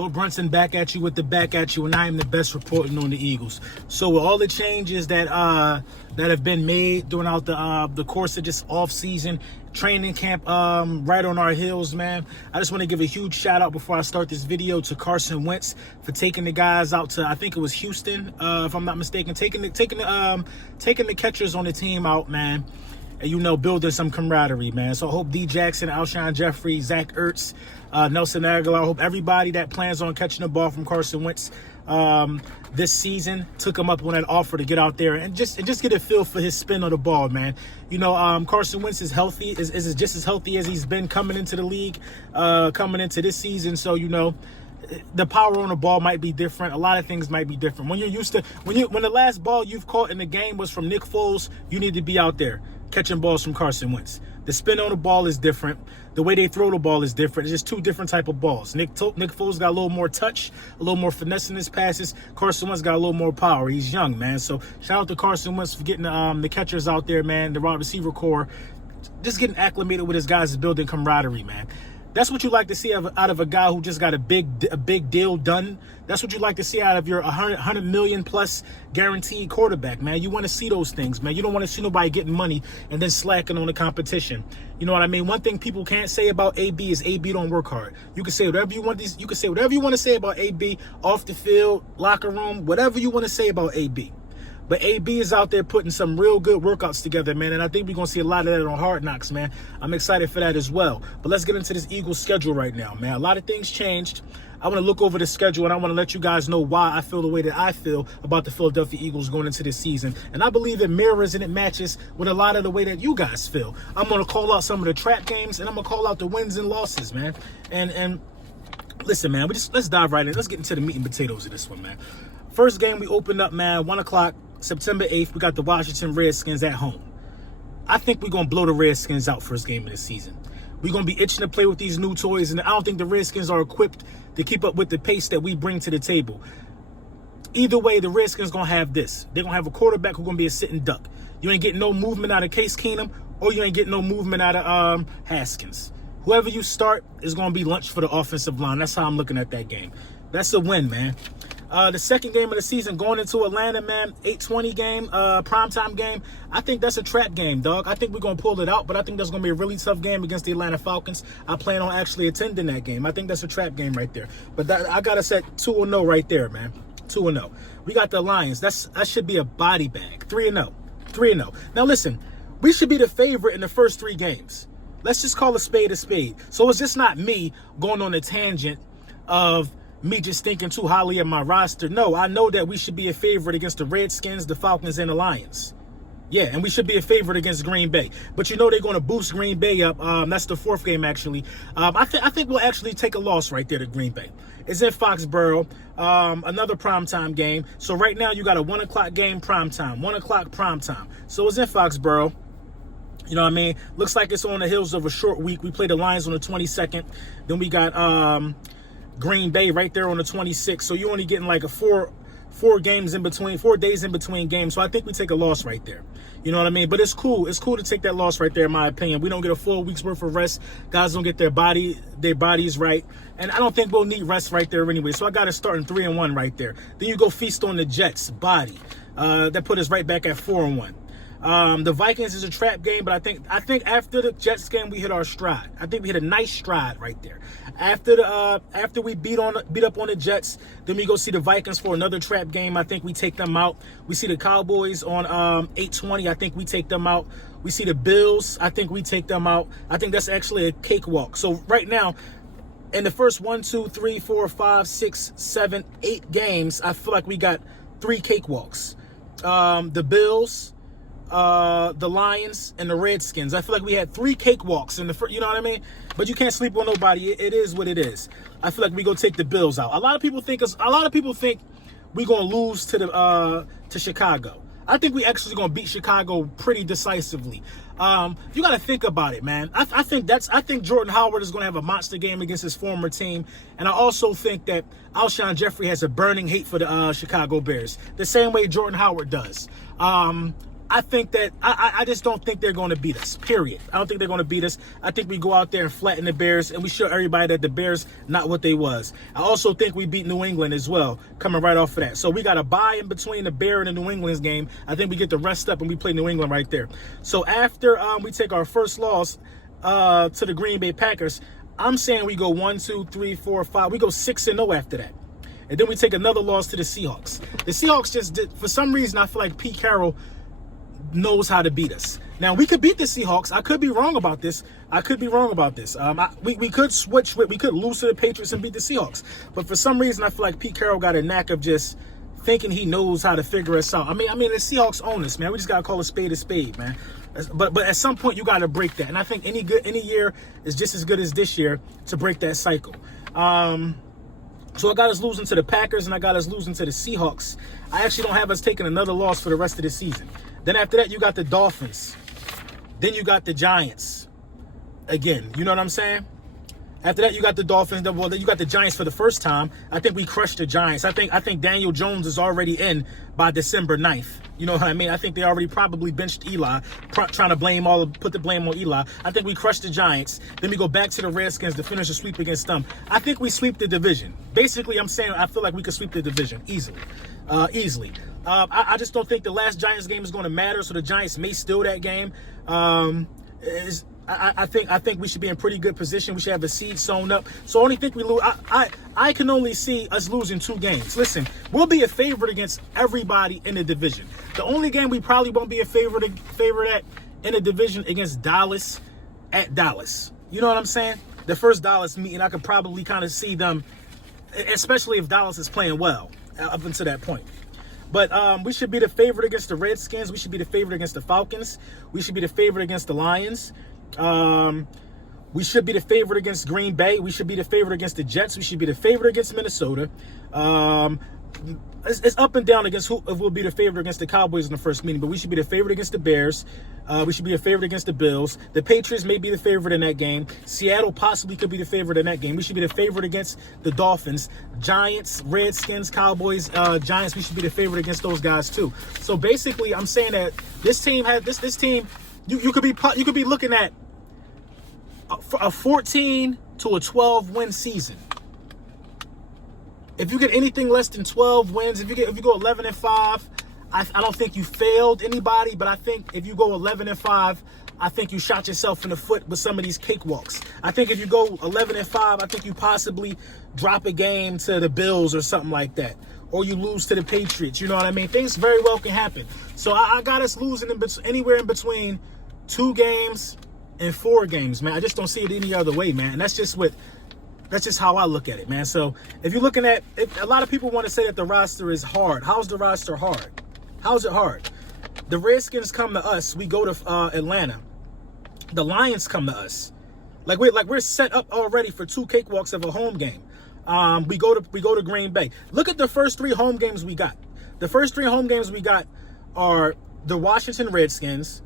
Lil Brunson back at you with the back at you, and I am the best reporting on the Eagles. So with all the changes that have been made throughout the course of this off season, training camp right on our heels, man. I just want to give a huge shout out before I start this video to Carson Wentz for taking the guys out to, I think it was Houston, if I'm not mistaken, taking the catchers on the team out, man. And, building some camaraderie, man. So I hope D. Jackson, Alshon Jeffrey, Zach Ertz, Nelson Aguilar, I hope everybody that plans on catching the ball from Carson Wentz this season took him up on that offer to get out there and just get a feel for his spin of the ball, man. Carson Wentz is healthy, is just as healthy as he's been coming into the league, coming into this season. So, the power on the ball might be different. A lot of things might be different. When you're used to, when the last ball you've caught in the game was from Nick Foles, you need to be out there catching balls from Carson Wentz. The spin on the ball is different. The way they throw the ball is different. It's just two different type of balls. Nick Foles got a little more touch, a little more finesse in his passes. Carson Wentz got a little more power. He's young, man. So shout out to Carson Wentz for getting the catchers out there, man. The wide receiver core, just getting acclimated with his guys, building camaraderie, man. That's what you like to see out of a guy who just got a big deal done. That's what you like to see out of your 100 million plus guaranteed quarterback, man. You want to see those things, man. You don't want to see nobody getting money and then slacking on the competition. You know what I mean? One thing people can't say about AB is AB don't work hard. You can say whatever you want. You can say whatever you want to say about AB off the field, locker room, whatever you want to say about AB. But AB is out there putting some real good workouts together, man. And I think we're going to see a lot of that on Hard Knocks, man. I'm excited for that as well. But let's get into this Eagles schedule right now, man. A lot of things changed. I want to look over the schedule, and I want to let you guys know why I feel the way that I feel about the Philadelphia Eagles going into this season. And I believe it mirrors and it matches with a lot of the way that you guys feel. I'm going to call out some of the trap games, and I'm going to call out the wins and losses, man. And listen, man, let's dive right in. Let's get into the meat and potatoes of this one, man. First game we opened up, man, 1 o'clock. September 8th, we got the Washington Redskins at home. I think we're going to blow the Redskins out first game of the season. We're going to be itching to play with these new toys, and I don't think the Redskins are equipped to keep up with the pace that we bring to the table. Either way, the Redskins going to have this. They're going to have a quarterback who's going to be a sitting duck. You ain't getting no movement out of Case Keenum, or you ain't getting no movement out of Haskins. Whoever you start is going to be lunch for the offensive line. That's how I'm looking at that game. That's a win, man. The second game of the season, going into Atlanta, man, 8:20 game, primetime game. I think that's a trap game, dog. I think we're going to pull it out, but I think that's going to be a really tough game against the Atlanta Falcons. I plan on actually attending that game. I think that's a trap game right there. But I got to set 2-0 right there, man. 2-0. We got the Lions. That should be a body bag. 3-0. 3-0. Now, listen, we should be the favorite in the first 3 games. Let's just call a spade a spade. So it's just not me going on a tangent of me just thinking too highly of my roster. No, I know that we should be a favorite against the Redskins, the Falcons, and the Lions. Yeah, and we should be a favorite against Green Bay. But they're going to boost Green Bay up. That's the 4th game, actually. I think we'll actually take a loss right there to Green Bay. It's in Foxborough, another primetime game. So right now you got a 1 o'clock game primetime, 1 o'clock primetime. So it's in Foxborough. You know what I mean? Looks like it's on the heels of a short week. We play the Lions on the 22nd. Then we got Green Bay right there on the 26th. So you're only getting like a 4 games in between, 4 days in between games. So I think we take a loss right there. You know what I mean? But it's cool. It's cool to take that loss right there, in my opinion. We don't get a full week's worth of rest. Guys don't get their bodies right. And I don't think we'll need rest right there anyway. So I got to start in 3-1 right there. Then you go feast on the Jets body. That put us right back at 4-1. The Vikings is a trap game, but I think after the Jets game we hit our stride. I think we hit a nice stride right there. After we beat up on the Jets, then we go see the Vikings for another trap game. I think we take them out. We see the Cowboys on 8:20. I think we take them out. We see the Bills. I think we take them out. I think that's actually a cakewalk. So right now, in the first 1, 2, 3, 4, 5, 6, 7, 8 games, I feel like we got 3 cakewalks. The Bills, the Lions, and the Redskins. I feel like we had 3 cakewalks in the first, you know what I mean? But you can't sleep on nobody. It is what it is. I feel like we go take the Bills out. A lot of people think we're gonna lose to Chicago. I think we actually gonna beat Chicago pretty decisively. You got to think about it, man. I think Jordan Howard is gonna have a monster game against his former team, and I also think that Alshon Jeffrey has a burning hate for the Chicago Bears, the same way Jordan Howard does. I think that I just don't think they're going to beat us, period. I don't think they're going to beat us. I think we go out there and flatten the Bears, and we show everybody that the Bears not what they was. I also think we beat New England as well, coming right off of that. So we got a bye in between the Bear and the New England's game. I think we get the rest up and we play New England right there. So after we take our first loss to the Green Bay Packers, I'm saying we go 1, 2, 3, 4, 5. We go 6-0 after that. And then we take another loss to the Seahawks. The Seahawks just did, for some reason, I feel like Pete Carroll knows how to beat us. Now, we could beat the Seahawks. I could be wrong about this. We could switch with, we could lose to the Patriots and beat the Seahawks. But for some reason, I feel like Pete Carroll got a knack of just thinking he knows how to figure us out. I mean, the Seahawks own us, man. We just got to call a spade, man. But at some point, you got to break that. And I think any year is just as good as this year to break that cycle. So I got us losing to the Packers and I got us losing to the Seahawks. I actually don't have us taking another loss for the rest of the season. Then after that, you got the Dolphins. Then you got the Giants. Again, you know what I'm saying? After that, you got the Dolphins. Well, then you got the Giants for the first time. I think we crushed the Giants. I think Daniel Jones is already in by December 9th. You know what I mean? I think they already probably benched Eli, trying to put the blame on Eli. I think we crushed the Giants. Then we go back to the Redskins to finish a sweep against them. I think we sweep the division. Basically, I'm saying I feel like we could sweep the division easily. I just don't think the last Giants game is going to matter, so the Giants may steal that game. I think we should be in pretty good position. We should have a seed sewn up. So I only think we lose. I can only see us losing 2 games. Listen, we'll be a favorite against everybody in the division. The only game we probably won't be a favorite at in the division against Dallas at Dallas. You know what I'm saying? The first Dallas meeting, I could probably kind of see them, especially if Dallas is playing well up until that point. But we should be the favorite against the Redskins. We should be the favorite against the Falcons. We should be the favorite against the Lions. We should be the favorite against Green Bay. We should be the favorite against the Jets. We should be the favorite against Minnesota. It's up and down against who will be the favorite against the Cowboys in the first meeting, but we should be the favorite against the Bears. We should be a favorite against the Bills. The Patriots may be the favorite in that game. Seattle possibly could be the favorite in that game. We should be the favorite against the Dolphins. Giants, Redskins, Cowboys, Giants, we should be the favorite against those guys too. So basically, I'm saying that this team had this team. You could be looking at a 14 to a 12 win season. If you get anything less than 12 wins, if you go 11-5, I don't think you failed anybody. But I think if you go 11-5, I think you shot yourself in the foot with some of these cakewalks. I think if you go 11-5, I think you possibly drop a game to the Bills or something like that. Or you lose to the Patriots. You know what I mean? Things very well can happen. So I got us losing anywhere in between 2 games and 4 games, man. I just don't see it any other way, man. And that's just how I look at it, man. So if you're looking at it, a lot of people want to say that the roster is hard. How's the roster hard? How's it hard? The Redskins come to us. We go to Atlanta. The Lions come to us. We're set up already for 2 cakewalks of a home game. We go to Green Bay. Look at the first 3 home games we got. The first 3 home games we got are the Washington Redskins,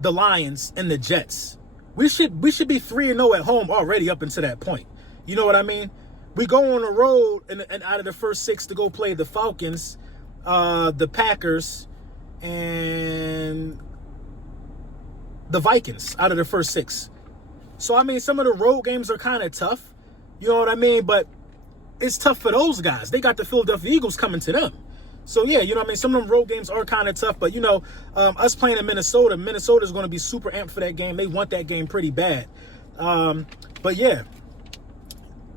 the Lions, and the Jets. We should be 3-0 at home already up until that point. You know what I mean? We go on the road and out of the first 6 to go play the Falcons, the Packers, and the Vikings out of the first 6. So, I mean, some of the road games are kind of tough. You know what I mean? But it's tough for those guys. They got the Philadelphia Eagles coming to them. So, yeah, you know what I mean? Some of them road games are kind of tough. But, you know, us playing in Minnesota is going to be super amped for that game. They want that game pretty bad. But, yeah.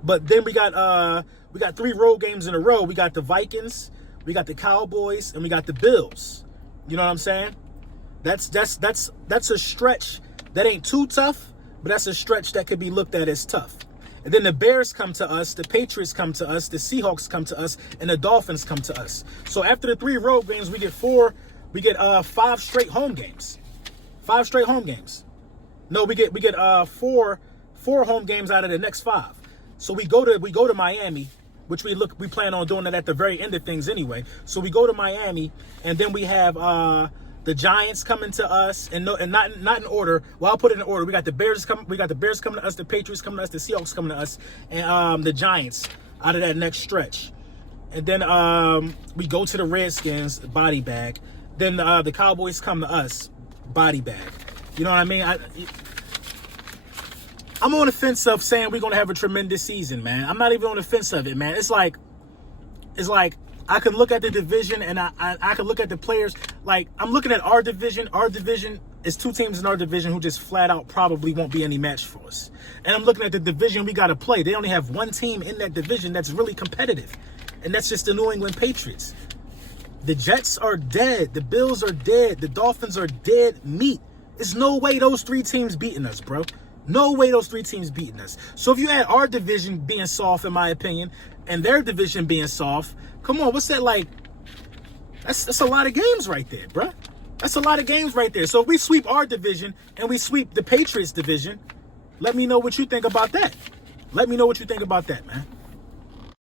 But then we got 3 road games in a row. We got the Vikings, we got the Cowboys, and we got the Bills. You know what I'm saying? That's a stretch that ain't too tough, but that's a stretch that could be looked at as tough. And then the Bears come to us, the Patriots come to us, the Seahawks come to us, and the Dolphins come to us. So after the 3 road games, we get 5 straight home games. 5 straight home games. No, we get 4 home games out of the next 5. So we go to Miami, which we plan on doing that at the very end of things anyway. So we go to Miami, and then we have the Giants coming to us, and not in order. Well, I'll put it in order. We got the Bears coming to us, the Patriots coming to us, the Seahawks coming to us, and the Giants out of that next stretch. And then we go to the Redskins, body bag. then the Cowboys come to us, body bag. You know what I mean? I'm on the fence of saying we're gonna have a tremendous season, man. I'm not even on the fence of it, man. It's like I could look at the division and I could look at the players. Like, I'm looking at our division. Our division is 2 teams in our division who just flat out probably won't be any match for us. And I'm looking at the division we got to play. They only have 1 team in that division that's really competitive, and that's just the New England Patriots. The Jets are dead. The Bills are dead. The Dolphins are dead meat. There's no way those 3 teams beating us, bro. No way those 3 teams beating us. So if you add our division being soft, in my opinion, and their division being soft, come on, what's that like? That's a lot of games right there, bro. That's a lot of games right there. So if we sweep our division and we sweep the Patriots division, let me know what you think about that. Let me know what you think about that, man.